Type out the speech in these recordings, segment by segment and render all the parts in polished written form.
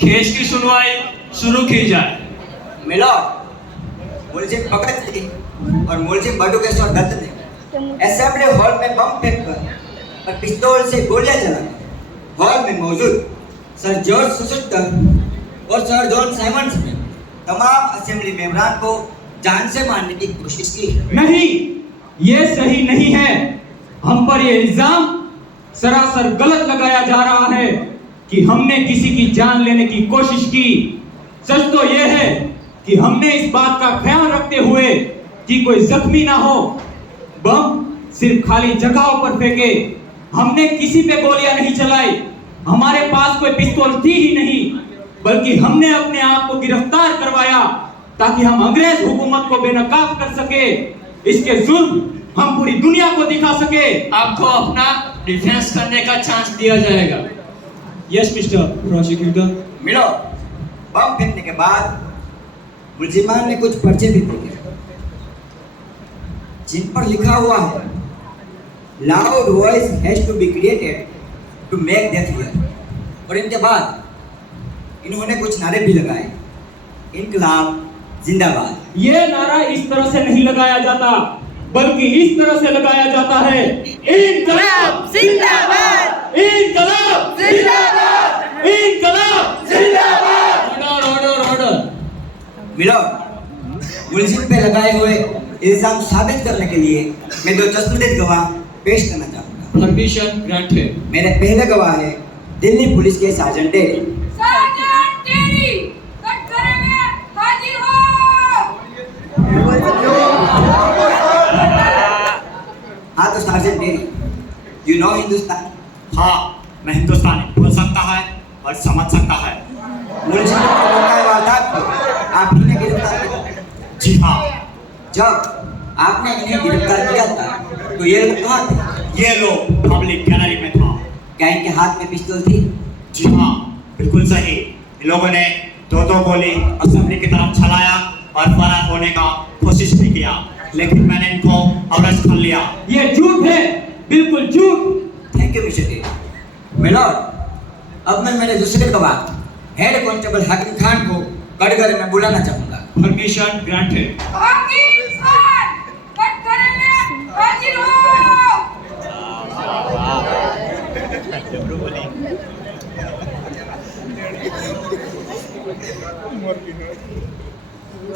Case की सुनवाई शुरू की जाए। मिलॉर्ड, मुलजिम भगत सिंह और मुलजिम बटुकेश्वर दत्त ने असेंबली हॉल में बम फेंककर और पिस्तौल से गोलियां चलाकर हॉल में मौजूद सर जॉर्ज सुसुटर और सर जॉन साइमन समेत तमाम असेंबली मेंबरान को जान से मारने की कोशिश की है। नहीं, ये सही नहीं है। हम पर ये इल्जाम सरासर गलत लगाया जा रहा है कि हमने किसी की जान लेने की कोशिश की। सच तो ये है कि हमने इस बात का ख्याल रखते हुए कि कोई जख्मी ना हो, बम सिर्फ खाली जगहों पर फेंके। हमने किसी पे गोलियां नहीं चलाई। हमारे पास कोई पिस्तौल थी ही नहीं, बल्कि हमने अपने आप को गिरफ्तार करवाया ताकि हम अंग्रेज हुकूमत को बेनकाब कर सके, इसके जुर्म हम पूरी दुनिया को दिखा सके। आपको अपना डिफेंस करने का चांस दिया जाएगा। Yes mister prosecutor. मिलॉर्ड, बम फेंकने के बाद मुलजिमान ने कुछ पर्चे भी फेंके जिन पर लिखा हुआ है loud voice has to be created to make deaf hear. और इनके बाद इन्होंने कुछ नारे भी लगाए, इनकलाब जिंदाबाद। ये नारा इस तरह से नहीं लगाया जाता, बल्कि इस तरह से लगाया जाता है, इनकलाब जिंदाबाद, इनकलाब जिंदाबाद, इनकलाब जिंदाबाद। ऑर्डर। मिलॉर्ड, मुलजिम पे लगाए हुए इल्जाम साबित करने के लिए मैं दो चश्मदीद गवाह पेश करना चाहूंगा। Permission granted. मेरे पहले गवाह है दिल्ली पुलिस के सार्जेंट टेरी। सार्जेंट टेरी, कटघरे में हाजिर हो। हाँ तो sergeant Terry, you know Hindustan? हाँ, मैं हिंदुस्तानी बोल सकता है और समझ सकता है। मुलजिम को मौका वारदात को आप ही ने गिरफ्तार किया। जी हाँ, जब आपने इन्हें गिरफ्तार किया था तो ये लोग कहाँ थे? ये लोग पब्लिक गैलरी में था। क्या इनके हाथ में पिस्तौल थी? जी हाँ, बिल्कुल सही। इन लोगों ने दो गोली असेंबली की तरफ चलाया और फरार होने का कोशिश भी किया, लेकिन मैंने इनको अरेस्ट कर लिया। ये झूठ है, बिल्कुल झूठ। Thank you mister Terry. My lord, अब मैं मेरे दूसरे गवाह हेड कांस्टेबल हाकिम खान को कटघरे में बुलाना चाहूंगा। Permission granted. हाकिम खान, कटघरे में हाजिर हो।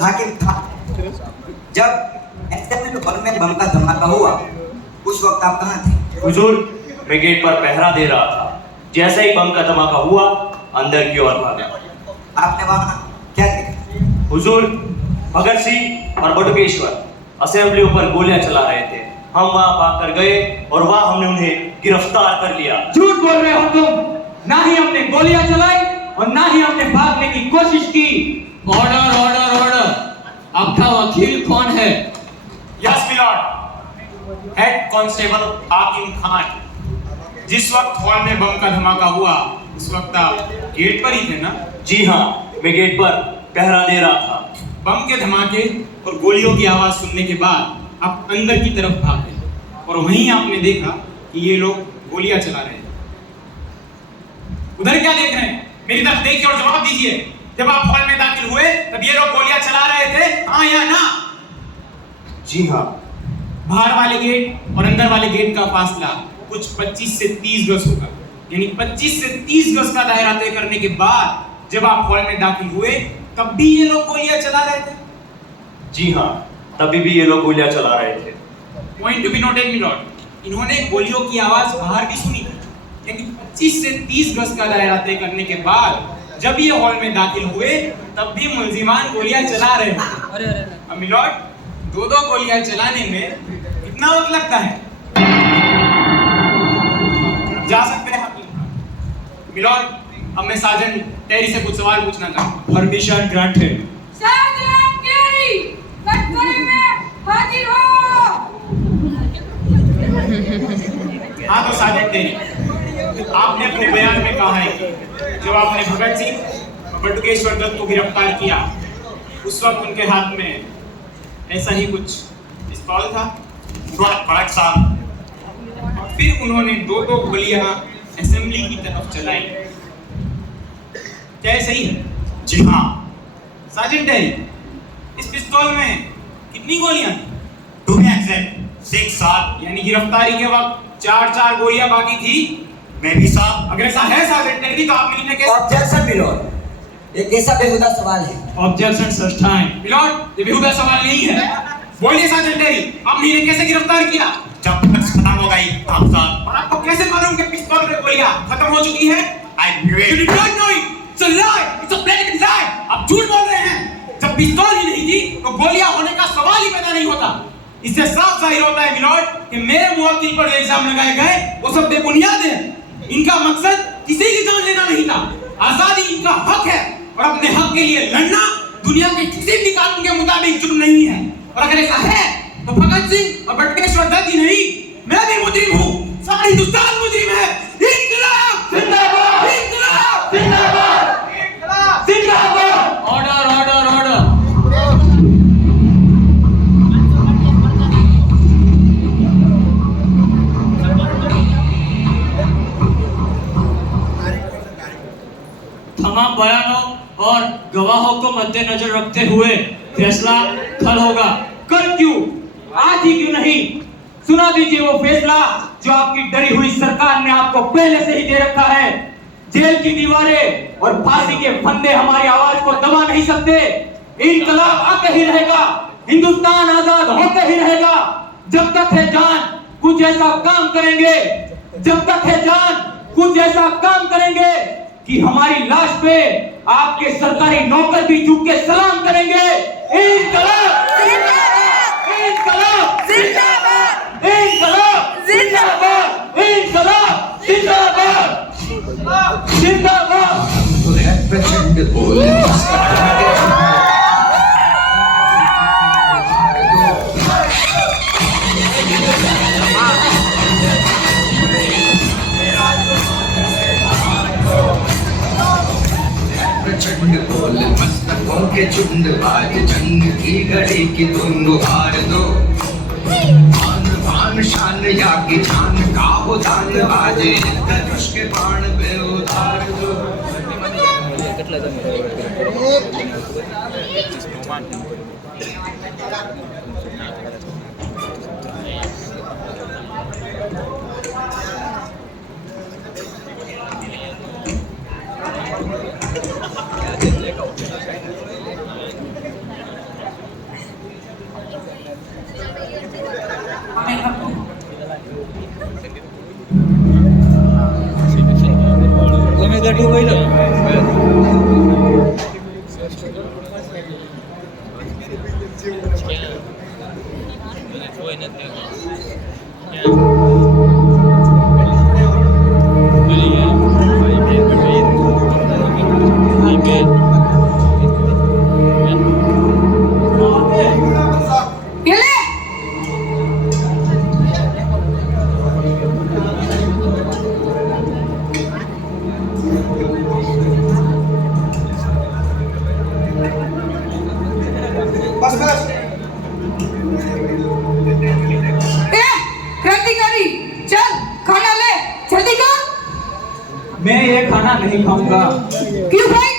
हाकिम खान, जब असेंबली हॉल में बम का धमाका हुआ उस वक्त आप कहाँ थे? हुजूर, मैं गेट पर पहरा दे रहा था। जैसे ही बम का धमाका हुआ, अंदर की ओर भागा। आपने वहाँ क्या देखा? हुजूर, भगत सिंह और बटुकेश्वर असेंबली पर गोलियां चला रहे थे। हम वहां भाग कर गए और वहां हमने उन्हें गिरफ्तार कर लिया। झूठ बोल रहे हो तुम। ना ही हमने गोलियां चलाई और ना ही हमने भागने की कोशिश की। ऑर्डर। आपका वकील कौन है? यस मिलॉर्ड, हेड कांस्टेबल हाकिम खान। जिस वक्त हॉल में बम का धमाका हुआ उस वक्त आप गेट पर ही थे ना? जी हाँ, मैं गेट पर पहरा दे रहा था। बम के धमाके और गोलियों की आवाज सुनने के बाद आप अंदर की तरफ भागे और वहीं आपने देखा कि ये लोग गोलियां चला रहे हैं। उधर क्या देख रहे हैं? मेरी तरफ देखिए और जवाब दीजिए। जब आप हॉल में दाखिल हुए तब ये लोग गोलियां चला रहे थे, हाँ या ना? जी हाँ। बाहर वाले गेट और अंदर वाले गेट का फासला कुछ 25 से 30 गज होगा, यानी 25 से 30 गज का दायरा तय करने के बाद जब आप हॉल में दाखिल हुए तब भी ये लोग गोलियां चला रहे थे? जी हाँ, तभी भी ये लोग गोलियां चला रहे थे। Point to be noted my lord, इन्होंने गोलियों की आवाज बाहर भी सुनी थी, यानी 25 से 30 गज का दायरा तय करने के बाद जब ये हॉल में दाखिल हुए तब भी मुलजिमान गोलियां चला रहे थे। अब मिलॉर्ड, दो गोलियां चलाने में कितना वक्त लगता है? जा सकते हैं आप मिलॉर्ड। अब मैं सार्जेंट टेरी से कुछ सवाल पूछना चाहूंगा। Permission granted. सार्जेंट टेरी, कटघरे में हाजिर हो। हाँ तो सार्जेंट टेरी, आपने अपने बयान में कहा है कि जब आपने भगत सिंह और बटुकेश्वर दत्त को गिरफ्तार किया उस वक्त उनके हाथ में ऐसा ही कुछ पिस्तौल था। करेक्ट साहब। और फिर उन्होंने दो गोलियां असेंबली की तरफ चलाई। क्या ये सही है? जी हाँ सार्जेंट टेरी, इस पिस्तौल में कितनी गोलियां थी? टू बी एग्जैक्ट 6 सात, यानी गिरफ्तारी के वक्त 4 गोलियां बाकी थी। मैं भी साहब, अगर ऐसा है सार्जेंट टेरी तो आप मिलने के ऑब्जेक्शन मिलोड, ये कैसा बेहुदा सवाल है? Objection such time. मिलॉर्ड, ये बेहुदा सवाल नहीं है। बोलिए सार्जेंट टेरी, आपने इन्हें कैसे गिरफ्तार किया? जब तक खत्म हो गई आप साहब। और आपको कैसे मालूम कि पिस्तौल में गोलियां खत्म हो चुकी है? I knew it. You don't know it. It's a lie. It's a blatant lie. आप झूठ बोल रहे हैं। जब पिस्तौल ही नहीं थी तो गोलियां होने का सवाल ही पैदा नहीं होता। इससे साफ जाहिर होता है मिलॉर्ड कि मेरे मुवक्किल पर जो इल्जाम लगाए गए वो सब बेबुनियाद हैं। इनका मकसद किसी की जान लेना नहीं था। आजादी इनका हक है और अपने हक के लिए लड़ना दुनिया के किसी भी कानून के मुताबिक जुर्म नहीं है। और अगर ऐसा है तो भगत सिंह और बटुकेश्वर दत्त ही नहीं, मैं भी मुजरिम हूँ। सारा हिंदुस्तान मुजरिम है। इंकलाब जिंदाबाद! इंकलाब जिंदाबाद! इंकलाब जिंदाबाद! Order order order. तमाम बयानों और गवाहों को मद्देनजर रखते हुए फैसला कल होगा। कल क्यों, आज ही क्यों नहीं? सुना दीजिए वो फैसला जो आपकी डरी हुई सरकार ने आपको पहले से ही दे रखा है। जेल की दीवारें और फांसी के फंदे हमारी आवाज को दबा नहीं सकते। इनकलाब आके ही रहेगा, हिंदुस्तान आजाद होके ही रहेगा। जब तक है जान कुछ ऐसा काम करेंगे, जब तक है जान कुछ ऐसा काम करेंगे कि हमारी लाश पे आपके सरकारी नौकर भी झुक के सलाम करेंगे। इनकलाब इनकलाब जिंदाबाद इनकलाब जिंदाबाद इनकलाब जिंदाबाद जिंदाबाद। प्रचंड बोल प्रचंड बोल मस्तकों के झुंड, आज जंग की घड़ी की तुम गुहार दो। मान भान शान या की जान का हो दान, आज धनुष के बाण पे उतार दो। क्रांतिकारी चल खाना ले जल्दी कर। मैं ये खाना नहीं खाऊंगा क्यों भाई?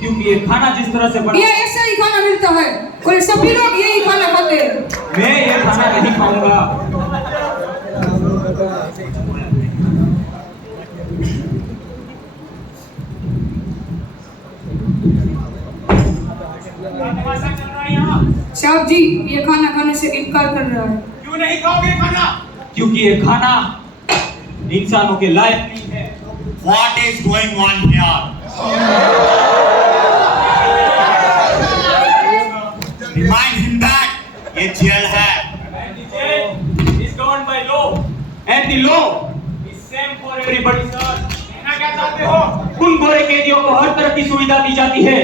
क्योंकि ये खाना जिस तरह से बना, ये ऐसा ही खाना मिलता है और सभी लोग यही खाना खाते हैं। मैं ये खाना नहीं खाऊंगा। साहब जी ये खाना खाने से इनकार कर रहा है। क्यों नहीं खाओगे खाना? क्योंकि ये खाना इंसानों के लायक नहीं है। What is going on here? Remind him that ये जेल है। And the jail is governed by law, and the law is same for everybody, sir. कहना क्या चाहते हो? उन गोरे कैदियों को हर तरह की सुविधा दी जाती है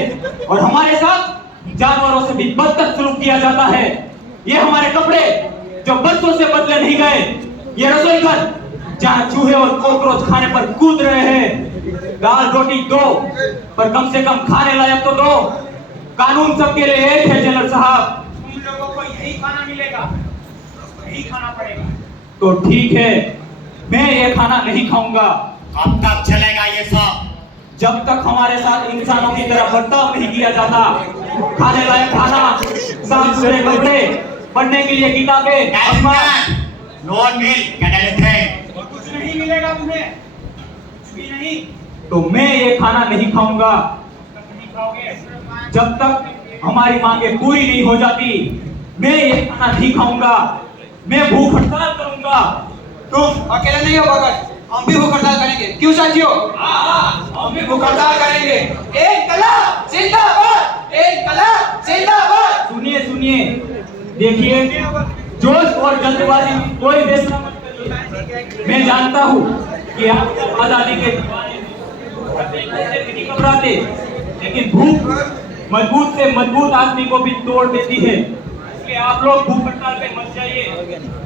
और हमारे साथ जानवरों से भी बदतर सलूक किया जाता है। ये हमारे कपड़े जो बरसों से बदले नहीं गए, ये रसोई घर जहाँ चूहे और कॉकरोच खाने पर कूद रहे हैं। दाल रोटी दो पर कम से कम खाने लायक तो दो। कानून सबके लिए एक है जेलर साहब। तुम लोगों को यही खाना मिलेगा, यही खाना पड़ेगा। तो ठीक है, मैं ये खाना नहीं खाऊंगा। कब तक चलेगा ये सब? जब तक हमारे साथ इंसानों की तरह बर्ताव नहीं किया जाता, खाने लायक खाना, साफ सुथरे कपड़े, पढ़ने के लिए किताबें, नॉन मिल कैडेट और कुछ नहीं मिलेगा तुम्हें, कुछ भी नहीं। तो मैं ये खाना नहीं खाऊंगा नहीं खाओगे। जब तक हमारी मांगे पूरी नहीं हो जाती। मैं ये खाना नहीं खाऊंगा, मैं भूख हड़ताल करूंगा। तुम अकेले नहीं हो भगत, हम भी भूख हड़ताल करेंगे। क्यों साथियों? हम भी भूख हड़ताल करेंगे। इनकलाब जिंदाबाद, इनकलाब जिंदाबाद। सुनिए सुनिए, देखिए, जोश और जल्दबाजी में कोई फैसला मत करिए। मैं जानता हूँ कि आप आजादी के दीवाने नहीं घबराते, लेकिन भूख मजबूत से मजबूत आदमी को भी तोड़ देती है। इसलिए आप लोग भूख हड़ताल पे मत जाइए,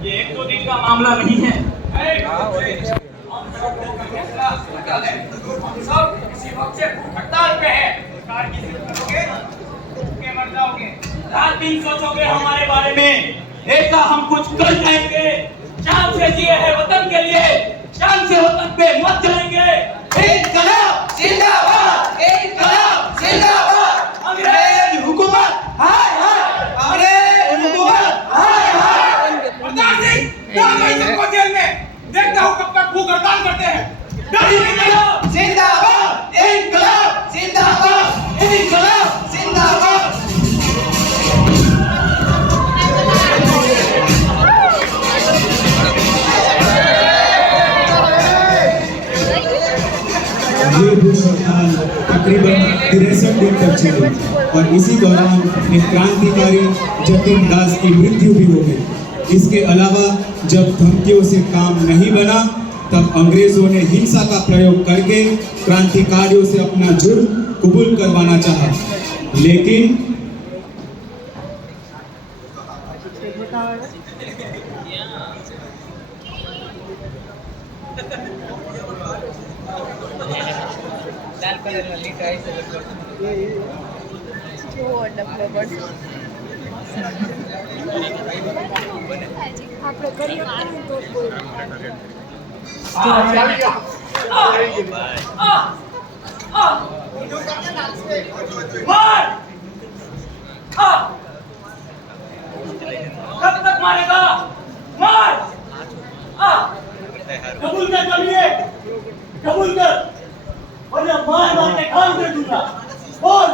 ये 1-2 दिन का मामला नहीं है। हम सब किसी वक्त से भूख हड़ताल पे है। सरकार की जिद करोगे, भूखे मर जाओगे। रात दिन सोचोगे हमारे बारे में, ऐसा हम कुछ कर जाएंगे। शान से जिए हैं वतन के लिए, शान से वतन पे मत जाएंगे। इनकलाब जिंदाबाद, इनकलाब जिंदाबाद। अंग्रेज हुकूमत हाय हाय, अंग्रेज हुकूमत हाय हाय। सरदार सिंह, डाल दो इन सबको जेल में। देखता हूँ कब तक भूख हड़ताल करते हैं। इनकलाब जिंदाबाद, इनकलाब जिंदाबाद, इनकलाब जिंदाबाद। ये भूख हड़ताल तकरीबन 63 दिन तक चली और इसी दौरान एक क्रांतिकारी जतिन दास की मृत्यु भी हो गई। इसके अलावा जब धमकियों से काम नहीं बना, तब अंग्रेजों ने हिंसा का प्रयोग करके क्रांतिकारियों से अपना जुर्म कबूल करवाना चाहा, लेकिन આપણે કરીએ તો કોઈ कब तक मारेगा? मार! कबूल कर करिए, कबूल कर, और ये मार मार के काम कर दूंगा। बोल,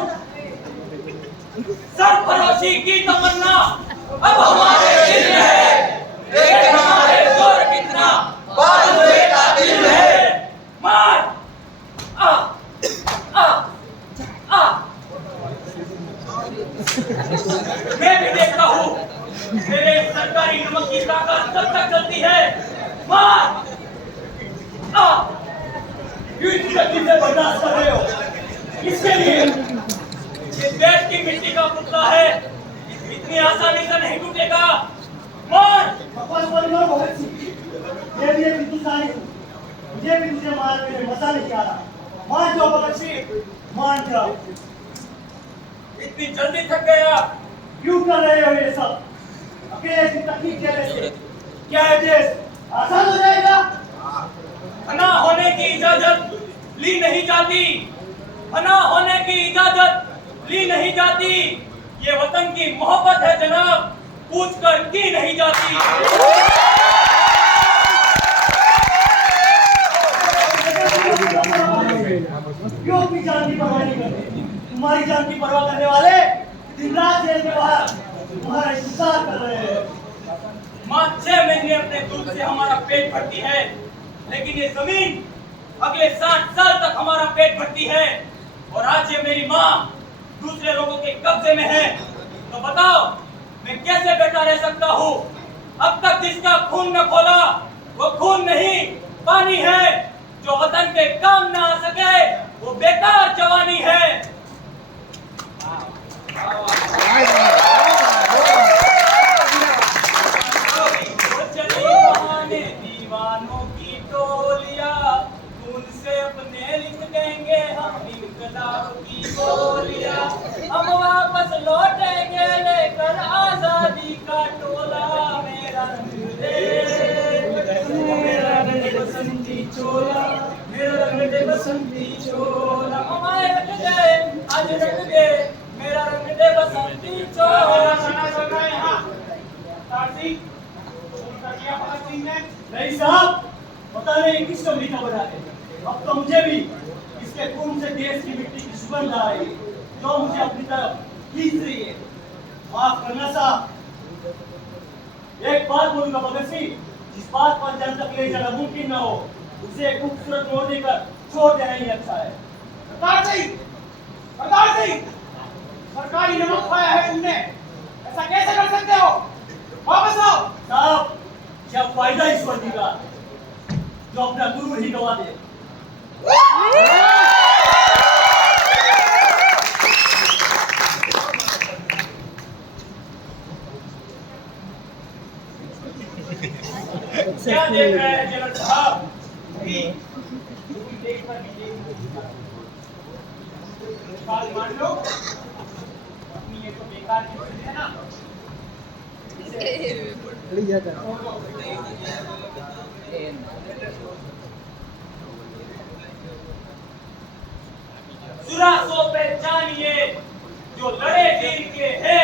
सरफरोशी की तमन्ना अब हमारे दिल में है, देख हमारे जोर कितना बाजुए का दिल है। मार! आ आ आ मैं भी देखता हूँ मेरे सरकारी नमक की ताकत कब तक चलती है। मार! आ इतनी गति से बर्दाश्त कर रहे हो इसके लिए? ये देश की मिट्टी का पुतला है, इतनी आसानी से नहीं टूटेगा। मार! बकवास बोल रहे हो भगत सिंह, ये भी एक हिंदुस्तानी हूँ, मुझे भी तुझे मारने में मजा नहीं आ रहा। मान जाओ भगत सिंह, मान जाओ। इतनी जल्दी थक गया? क्यों कर रहे हो ये सब? अकेले की तकलीफ झेलने से क्या है देश आसान हो जाएगा? फना होने की इजाजत ली नहीं जाती, फना होने की इजाजत ली नहीं जाती। ये वतन की मोहब्बत है जनाब, पूछ कर की नहीं जाती। क्यों अपनी जान की परवाह नहीं करते? तुम्हारी जान की परवाह करने वाले दिन रात जेल के बाहर तुम्हारा इंतजार कर रहे हैं। माँ 6 महीने अपने दूध से हमारा पेट भरती है, लेकिन ये जमीन अगले 60 साल तक हमारा पेट भरती है। और आज ये मेरी माँ दूसरे लोगों के कब्जे में है, तो बताओ मैं कैसे बैठा रह सकता हूँ? अब तक जिसका खून न खोला वो खून नहीं, पानी है। जो वतन के काम ना आ सके वो बेकार जवानी है। दीवानों की टोलियां उनसे अपने लिख देंगे हम इंकलाब की गोलियां। हम वापस लौटेंगे लेकर आजादी का टोला। मेरा रंग दे बसंती चोला, मेरा रंग दे बसंती चोला। दुश्मन ला रही है, जो मुझे अपनी तरफ खींच रही है। माफ करना साहब। एक बात बोलूंगा भगत सिंह, जिस बात पर जन तक ले जाना मुमकिन न हो, उसे खूबसूरत मोड़ देकर छोड़ देना ही अच्छा है। सरदार सिंह, सरदार सिंह, सरकारी नमक खाया है तुमने, ऐसा कैसे कर सकते हो? वापस आओ। साहब, क्या फायदा इस वर्दी का जो अपना गुरु ही गवा दे। क्या देख रहे हैं जनरल साहब? देख पर बात मान लो, अपनी ये तो बेकार की चीज है ना। सुरासों पे जानिए जो लड़े वीर के है,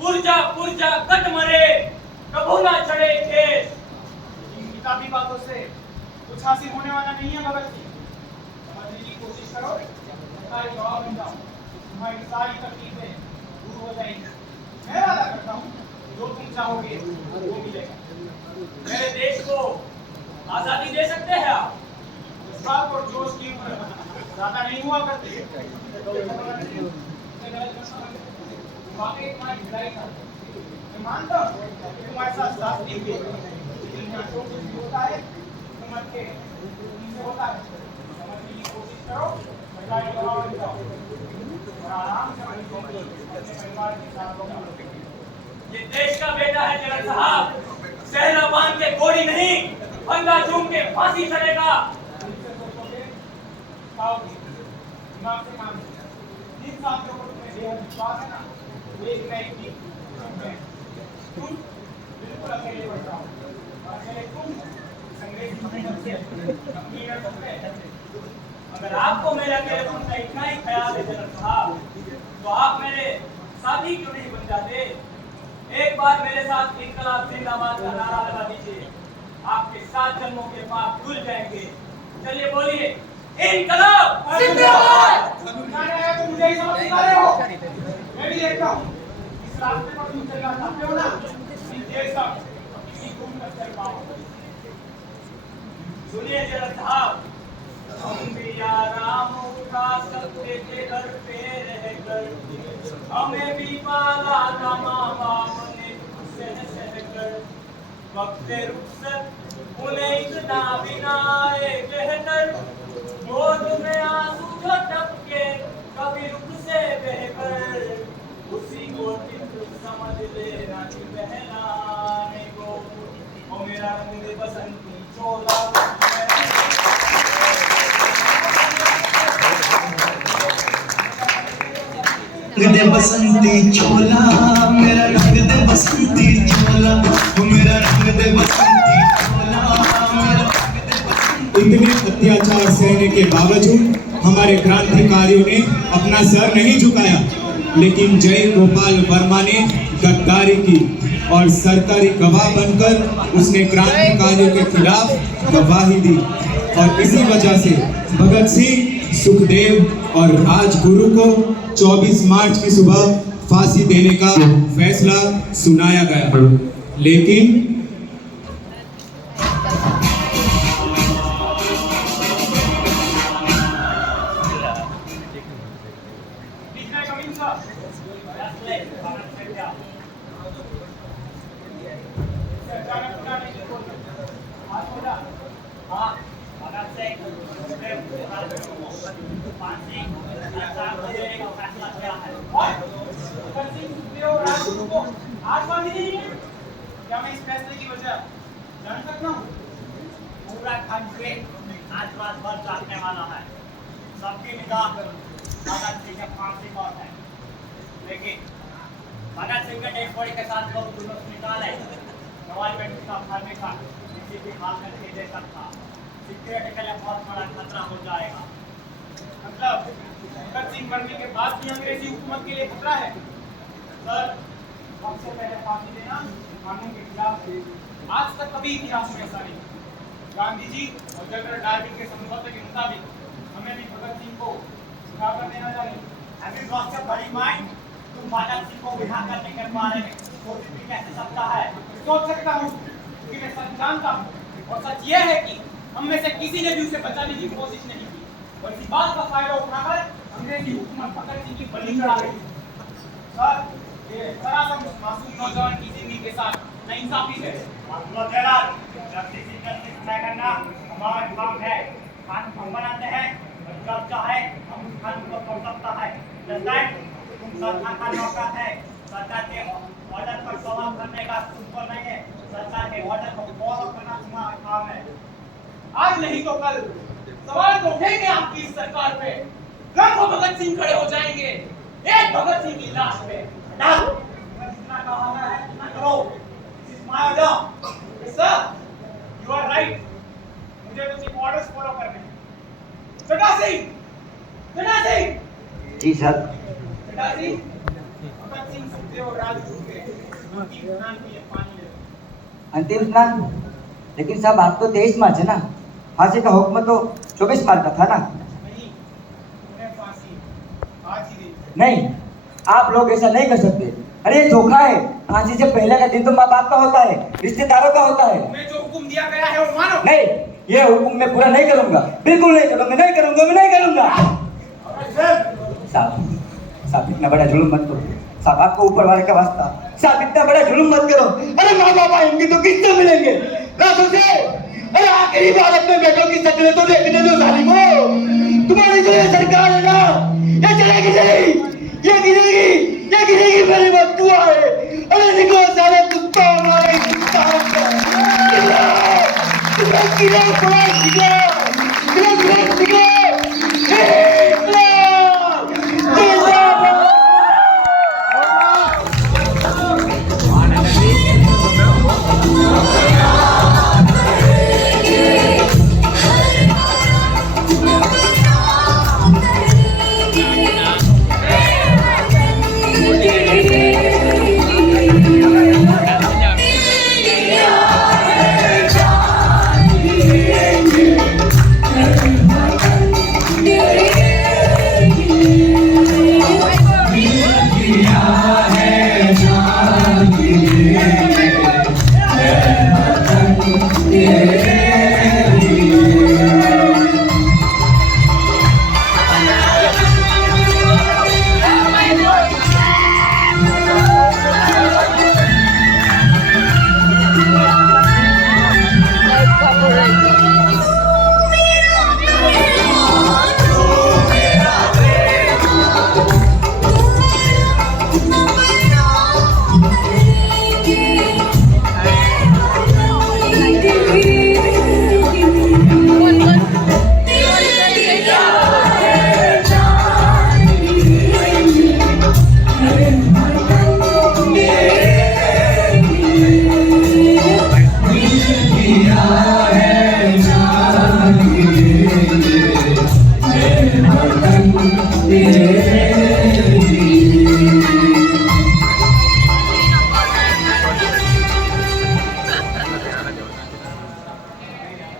पुरजा पुरजा कट मरे कभू ना चढ़े खेस। इन किताबी बातों से कुछ हासिल होने वाला नहीं है भगत सिंह। समझने की कोशिश करो, सरकारी गवाह बन जाओ, तुम्हारी सारी तकलीफें दूर हो जाएंगी। मैं वादा करता हूँ, जो तुम चाहोगे वो मिलेगा। मेरे देश को आजादी दे सकते हैं आप? जज्बात और जोश की उम्र ज्यादा नहीं हुआ करती। वाकई तुम्हारी भिलाई था, मैं मानता हूँ कि तुम्हारे साथ साथ नहीं हुई, लेकिन यहाँ जो कुछ भी होता है समझ के उनसे होता है। समझने की कोशिश करो, सरकारी गवाह बन जाओ और आराम से अपने परिवार के साथ रहो। ये देश का बेटा है जनरल साहब, सहरा बांध के गोली नहीं, फंदा झूम के फांसी चढ़ेगा। दिमाग से काम लो। जिन साथियों को तुम्हें बेहद विश्वास है ना, एक न एक दिन तुम बिल्कुल अकेले बढ़ जाओ और अकेले तुम अंग्रेजी हुकूमत से अपनी लड़ सकते हैं। अगर आपको मेरे अकेलेपन का इतना ही ख्याल है जनरल साहब, तो आप मेरे साथी क्यों नहीं बन जाते? एक बार मेरे साथ इनकलाब जिंदाबाद का नारा लगा दीजिए, आपके 7 जन्मों के पाप धुल जाएंगे। चलिए बोलिए, इनकलाब जिंदाबाद। सिखाने आया तो मुझे ही समझ सिखा रहे हो। मैं भी देखता हूँ इस रास्ते पर तुम चलना चाहते हो ना, इस देर तक इसी घूम कर चल पाओ। सुनिए जनरल साहब, हम भी आराम उठा सकते थे घर पे रहकर, हमें भी पाला था माँ बाप ने सह सह कर। वक्त रुखसत उन्हें इतना बिना बेहतर, गोद में आंसू जो टपके कभी रुख से बहकर, उसी को तिल समझ लेना कि बहलाने को। ओ मेरा रंग बसंती चोला दे बसंती चोला, मेरा रंग दे बसंती चोला, मेरा रंग दे बसंती चोला, मेरा रंग दे बसंती। इतने अत्याचार सहने के बावजूद हमारे क्रांतिकारियों ने अपना सर नहीं झुकाया, लेकिन जय गोपाल वर्मा ने गद्दारी की और सरकारी गवाह बनकर उसने क्रांतिकारियों के खिलाफ गवाही दी। और इसी वजह से भगत सिंह, सुखदेव और राजगुरु को 24 मार्च की सुबह फांसी देने का फैसला सुनाया गया। लेकिन क्या मैं इस फैसले की वजह जान सकता हूँ? पूरा खंड आज रात भर जागने वाला है। सबकी निगाह भगत सिंह के फांसी पर है, लेकिन भगत सिंह के डेड बॉडी के साथ लोग जुलूस निकाले, दवाई में उसका भरने का किसी भी हाल में नहीं दे सकता। सिक्योरिटी के लिए बहुत बड़ा खतरा हो जाएगा। मतलब भगत सिंह मरने के बाद भी अंग्रेजी हुकूमत के लिए खतरा है? सर, सबसे पहले फांसी देना कानून के खिलाफ है। आज तक कभी इतिहास में ऐसा नहीं। गांधी जी और जनरल डार्विन के समझौते के मुताबिक हमें भी भगत सिंह को क्या करने ना जाने अभी लॉस्ट ऑफ बड़ी माइंड तुम भगत सिंह को बिहार करने के बारे में सोच भी कैसे सकता है सोच सकता हूँ क्योंकि मैं सच जानता हूँ और सच ये है कि हम में से किसी ने भी उसे बचाने की कोशिश नहीं की और इसी बात का फायदा उठाकर अंग्रेजी हुकूमत भगत सिंह की बलि चढ़ा गई सर ये सरासर मासूम नौजवान की जिंदगी के साथ नाइंसाफी है जस्टिस तय करना हमारा काम है कानून हम बनाते हैं और जब चाहे हम उस कानून को तोड़ सकता है तुम सरकार का नौकर है सरकार के ऑर्डर पर सवाल करने का तुमको नहीं है सरकार के ऑर्डर को फॉलो करना तुम्हारा काम है आज नहीं तो कल सवाल तो उठेंगे आपकी इस सरकार पे लाखों भगत सिंह खड़े हो जाएंगे एक भगत सिंह की लाश पे जितना कहा है उतना करो this is my order sir you are right मुझे तो सिर्फ ऑर्डर्स फॉलो करने हैं सटा सिंह जी सर सटा सिंह भगत सिंह सुखदेव और राजगुरु के अंतिम स्नान के लिए पानी ले अंतिम स्नान लेकिन साहब आप तो 23 मार्च है ना फांसी का हुक्म तो 24 मार्च का था ना नहीं उन्हें फांसी आज ही दी नहीं आप लोग ऐसा नहीं कर सकते अरे ये धोखा है फांसी से पहले का दिन तो माँ बाप का होता है रिश्तेदारों का होता है तुम्हें जो हुक्म दिया गया है वो मानो नहीं ये हुक्म मैं पूरा नहीं करूंगा बिल्कुल नहीं करूंगा मैं नहीं करूंगा साहब इतना बड़ा जुल्म मत करो साहब आपको ऊपर वाले का वास्ता साहब इतना बड़ा जुल्म मत करो अरे माँ बाप आएंगे तो किससे मिलेंगे रातों से अरे आखिरी बार अपने बेटों की शक्ल तो देखने दो जालिमो तुम्हारी जो ये सरकार है ना ये चलेगी नहीं ये गिरेगी मेरी बदुआ है अरे निकलो सारे कुत्ता हमारे कुत्ता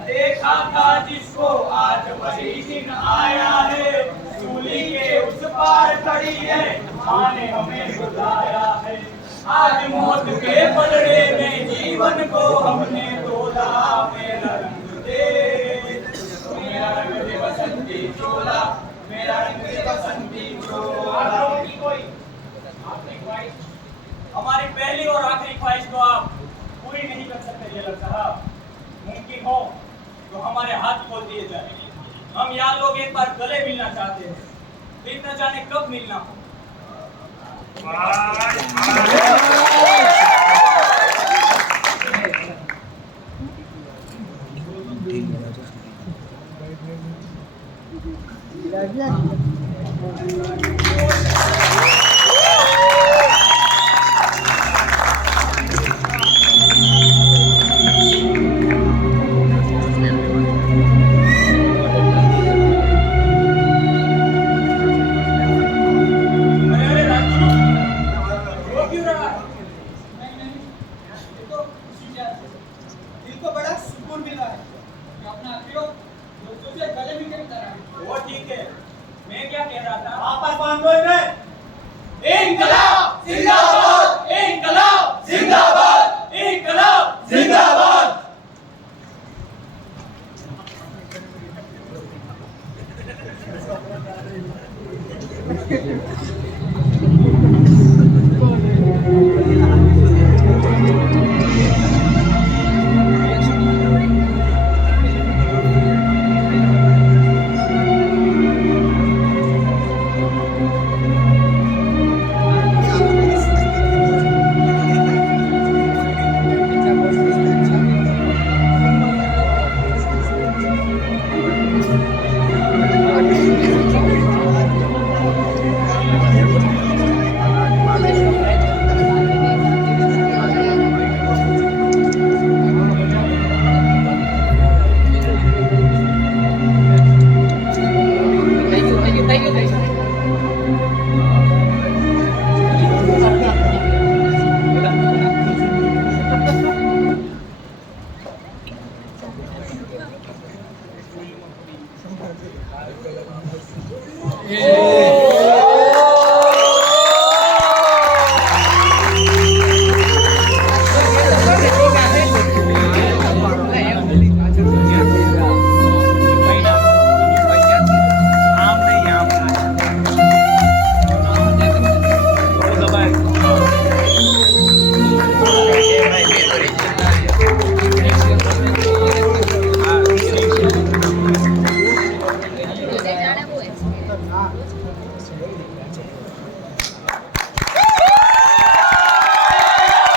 देखा था जिसको आज वही दिन आया है सूली के उस पार खड़ी है आने हमें बुलाया है आज मौत के पलड़े में जीवन को हमने तोला मेरा रंग दे मेरा रंग दे बसंती चोला मेरा रंग दे बसंती चोला आखिरी ख्वाहिश हमारी पहली और आखिरी ख्वाहिश को आप पूरी नहीं कर सकते जेलर साहब मुमकिन हो तो हमारे हाथ खोल दिए जाए हम यार लोग एक बार गले मिलना चाहते हैं फिर न जाने कब मिलना हो वो ठीक है मैं क्या कह रहा आंदोलन में इनकलाब जिंदाबाद, इनकलाब जिंदाबाद, इनकलाब जिंदाबाद।